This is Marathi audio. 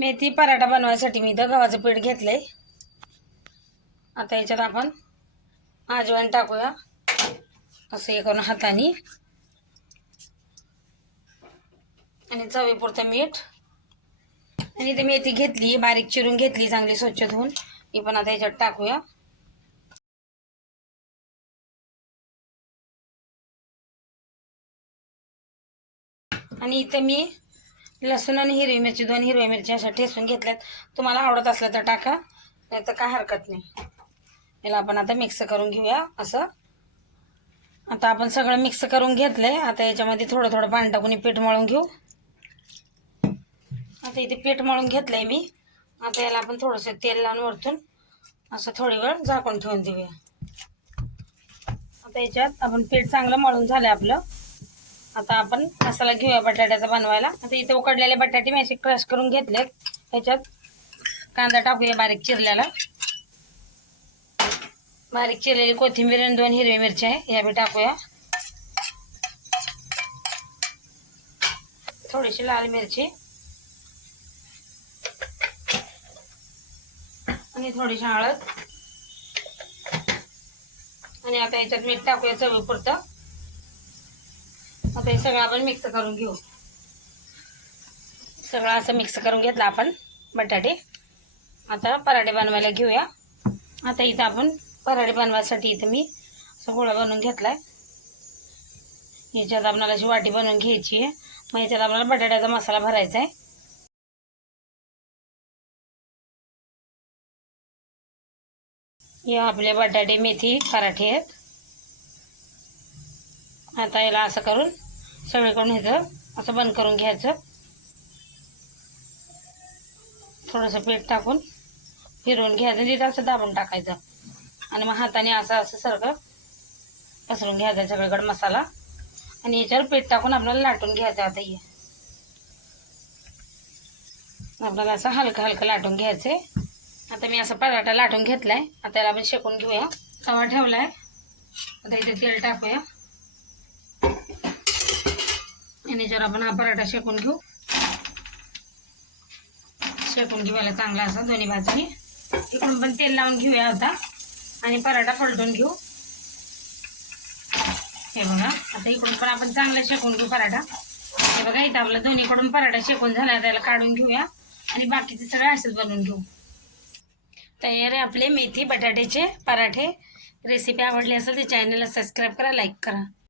मेथी पराठा बनवायसाठी मी इथं गव्हाचं पीठ घेतलंय. आता याच्यात आपण अजवाईन टाकूया. असं हे करून हाताने. आणि चवीपुरतं मीठ. आणि ते मेथी घेतली बारीक चिरून घेतली चांगली स्वच्छ धुवून. ही पण आता याच्यात टाकूया. आणि इथं मी लसूण आणि हिरवी मिरची दोन हिरव्या मिरची अशा ठेसून घेतल्यात. तुम्हाला आवडत असलं तर टाका नाही तर काय हरकत नाही. याला आपण आता मिक्स करून घेऊया असं. आता आपण सगळं मिक्स करून घेतलंय. आता याच्यामध्ये थोडं थोडं पाणी टाकून पीठ मळून घेऊ. आता इथे पीठ मळून घेतलंय मी. आता याला आपण थोडंसं तेल लावून वरतून असं थोडी वेळ झाकून ठेवून देऊया. आता याच्यात आपण पीठ चांगलं मळून झालं आपलं. आता आपण मसाला घेऊया बटाट्याचा बनवायला. आता इथे उकडलेले बटाटे मी असे क्रश करून घेतलेत. त्याच्यात कांदा टाकूया बारीक चिरल्याला बारीक चिरलेली कोथिंबीर आणि दोन हिरवी मिरची आहे ह्या बी टाकूया. थोडीशी लाल मिरची. आणि थोडीशी हळद. आणि आता याच्यात मीठ टाकूया चवीपुरतं. आता हे सगळं आपण मिक्स करून घेऊ. सगळं असं मिक्स करून घेतलं आपण बटाटे. आता पराठे बनवायला घेऊया. आता इथं आपण पराठे बनवायसाठी इथं मी असं गोळा बनवून घेतलाय. याच्यात आपल्याला अशी वाटी बनवून घ्यायची आहे. मग याच्यात आपल्याला बटाट्याचा मसाला भरायचा आहे. हे आपले बटाटे मेथी पराठे आहेत. आता याला असं करून सगळीकडून ह्याचं असं बंद करून घ्यायचं. थोडंसं पीठ टाकून फिरवून घ्यायचं. तिथं असं दाबून टाकायचं. आणि मग हाताने असं असं सारखं पसरून घ्यायचं सगळीकडे मसाला. आणि याच्यावर पीठ टाकून आपल्याला लाटून घ्यायचं आता हे. आपल्याला असं हलकं हलकं लाटून घ्यायचं आता मी असं पराठा लाटून घेतला आता याला आपण शेकून घेऊया. तवा आहे आता इथे तेल टाकूया. आणि याच्यावर आपण हा पराठा शेकून घेऊ. शेकून घेऊया चांगला असा दोन्ही बाजूनी. इकडून पण तेल लावून घेऊया आता. आणि पराठा पलटून घेऊ. हे बघा आता इकडून पण आपण चांगला शेकून घेऊ पराठा. हे बघा इथं आपला दोन्हीकडून पराठा शेकून झाला. त्याला काढून घेऊया. आणि बाकीचे सगळे असेच बनवून घेऊ. तयार आहे आपले मेथी बटाट्याचे पराठे. रेसिपी आवडली असेल तर चॅनलला सबस्क्राईब करा लाईक करा.